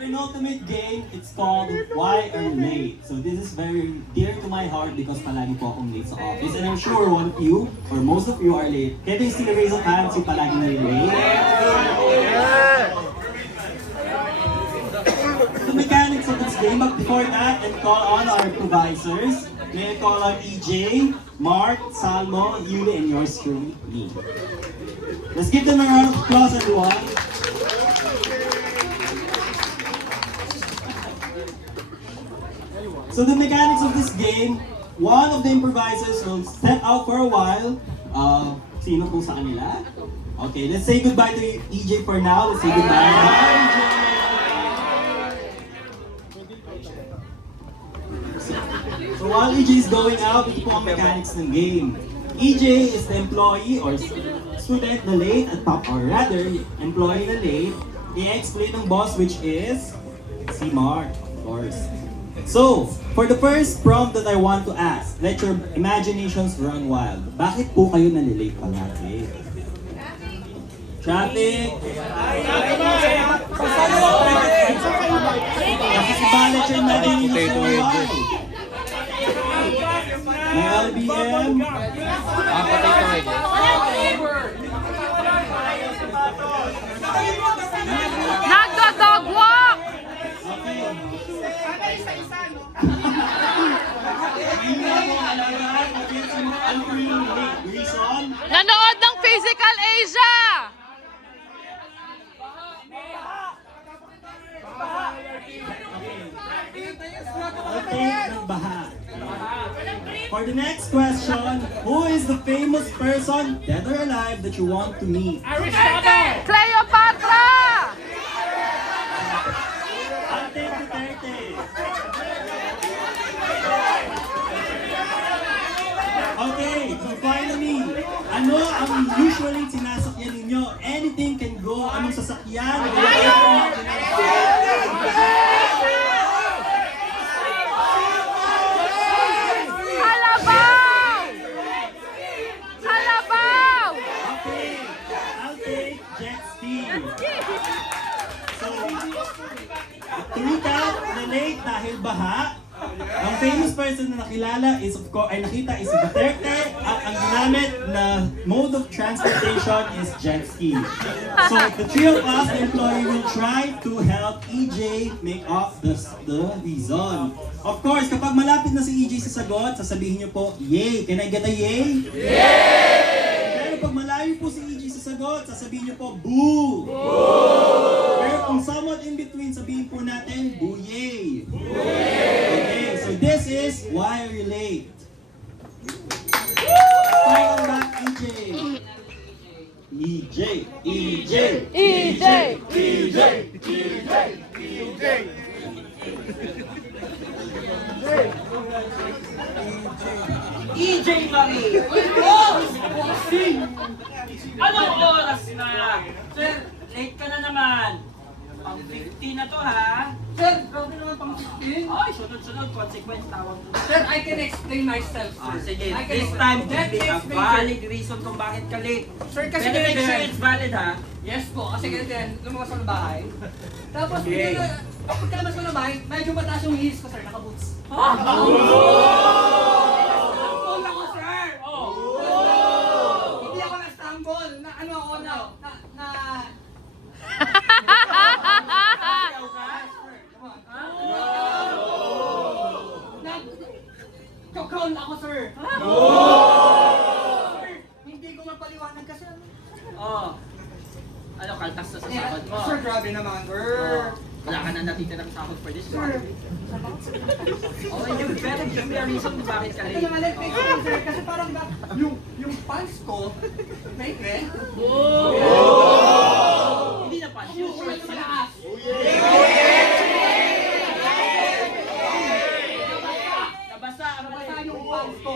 penultimate game, it's called Why Are You Late? So this is very dear to my heart because palagi po akong late sa office. And I'm sure one of you, or most of you are late. Can you still raise a hand si palagi na late? The mechanics of this game, but before that, let's call on our improvisers. May I call on EJ, Mark, Salmo, Yuli, and yours truly, me. Let's give them a round of applause, everyone. So the mechanics of this game, one of the improvisers will step out for a while. Sino po sa kanila? Okay, let's say goodbye to EJ for now. Let's say goodbye. Bye, EJ! So while EJ is going out, ito po ang mechanics ng game. EJ is the employee or student na late at top, or rather, employee na late. I-explain ng boss, which is si Mark, of course. So, for the first prompt that I want to ask, let your imaginations run wild. Bakit po kayo nalilate palagi? Traffic? Kasi let your imaginations run wild. May LBM? Nagdo-dog walk! Nanood ng Physical Asia! For the next question, who is the famous person, dead or alive, that you want to meet? Cleopatra! Ate Duterte. Okay, so finally, ano ang usually sinasakyan ninyo? Anything can go. Anong sasakyan? Halabaw! Halabaw! Okay, I'll take jet ski. So, to recap, na late dahil baha. Ang famous person na nakilala is, of course, ay nakita is si Duterte, at ang ginamit na mode of transportation is jet ski. So, the three of us, the employee, will try to help EJ make up the reason. Of course, kapag malapit na si EJ sa sagot, sasabihin niyo po, yay! Can I get a yay? Yay! Pero pag malayo po si EJ sa sagot, sasabihin niyo po, boo! Boo! Pero kung somewhat in between, sabihin po natin, boo yay! Okay, so this is Why Are You Late? Welcome back, EJ! EJ! EJ! EJ! EJ! EJ Marie! Boss! Bossing! Anong oras na? Sir, late ka na naman. Pang 50 na to, ha? Sir, grabe naman pang 15. Ay, sunod-sunod, consequence tawag mo. Sir, I can explain myself, sir. Sige, I can this explain. time, Let give me me a explain, valid reason kung bakit ka late. Sir, kasi Pero make sure ganyan. it's valid, ha? Yes po, kasi ganito yan, lumabas ako ng bahay. Tapos, Okay. pagkalabas ko ng bahay, medyo mataas yung heels ko, sir, naka-boots. Ah! Stumble ako, sir! Hindi ako na-stumble, na ano ako na... Ikaw ka? Nag-crawl ako, sir. Sir, hindi ko mapaliwanag kasi ano. Oh. Ano, kaltas na sa sahod mo? Sir, grabe naman, sir. Wala ka na natitirang sahod for this Sir, one. Oh, you better give me a reason kung bakit ka ito late. naman, let me explain, sir. Kasi parang yung pants ko, may trend. Hindi na pa, yung short sleeve. Nabasa, Nabasa yung pants ko.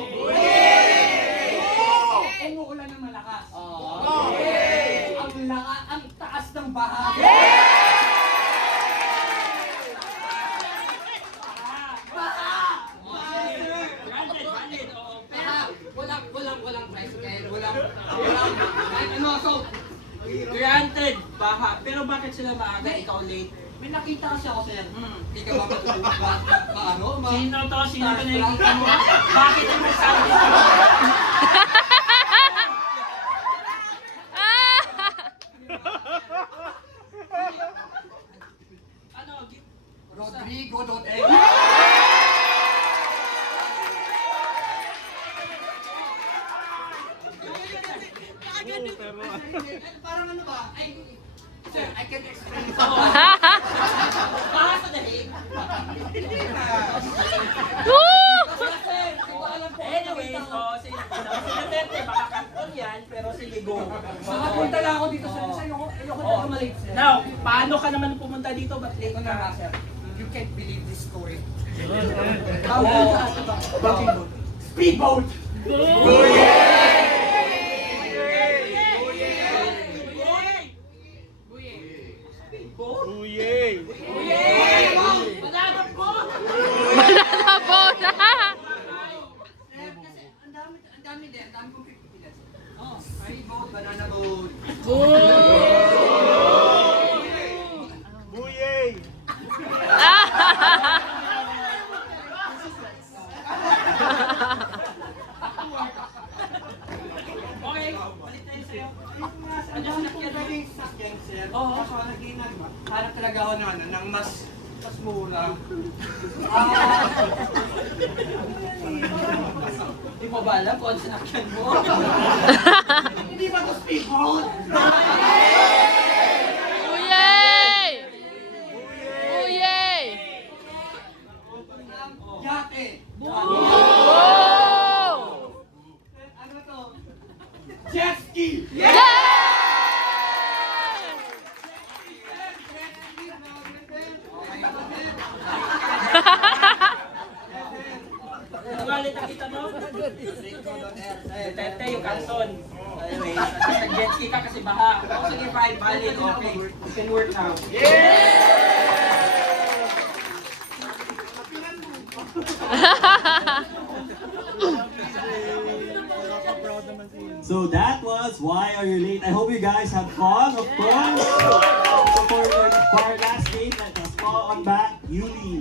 Umuulan ng malakas. Ang taas ng baha. Valid, oo. Walang tricycle, walang, kahit ano, so, Granted, baha. Pero bakit sila maaga, ikaw late? May nakita kasi ako, sir. Hindi ka ba ano? Sino to? Sino ka nakikita mo? Bakit mo sabi? Ano? Rodrigo.edu. Parang ano ba? Sir, I can explain. Baka sa dahig? Hindi na. Anyway, so, sige. Duterte, baka kanton yan, pero sige, go. Makapunta lang ako dito, sir. Kasi ayoko talaga malate, sir. Now, paano ka naman pumunta dito? Ba't late Ito na nga, ka? sir. You can't believe this story. Speedboat! Banana boat! Banana boat. Kasi ang dami din. Ang dami kong pipilian. Speedboat, banana boat. Okay, balik tayo sa'yo. Ang dami kong pwedeng sakyan, sir. Kaso hanap talaga ako ng mas mura. Di mo ba alam kung ano sinakyan mo? Hindi ba ito speedboat? Uyey! Uyey! Yate. Wow! Ano to? Jet ski. Yay! Nangalit ang kita mo? Duterte, yung kanton. Anyway, nag-jet ski ka kasi baha. O sige, fine, valid, okay. You can work now. So that was Why Are You Late? I hope you guys had fun, of course. So for our last game, let us call on back Yuli.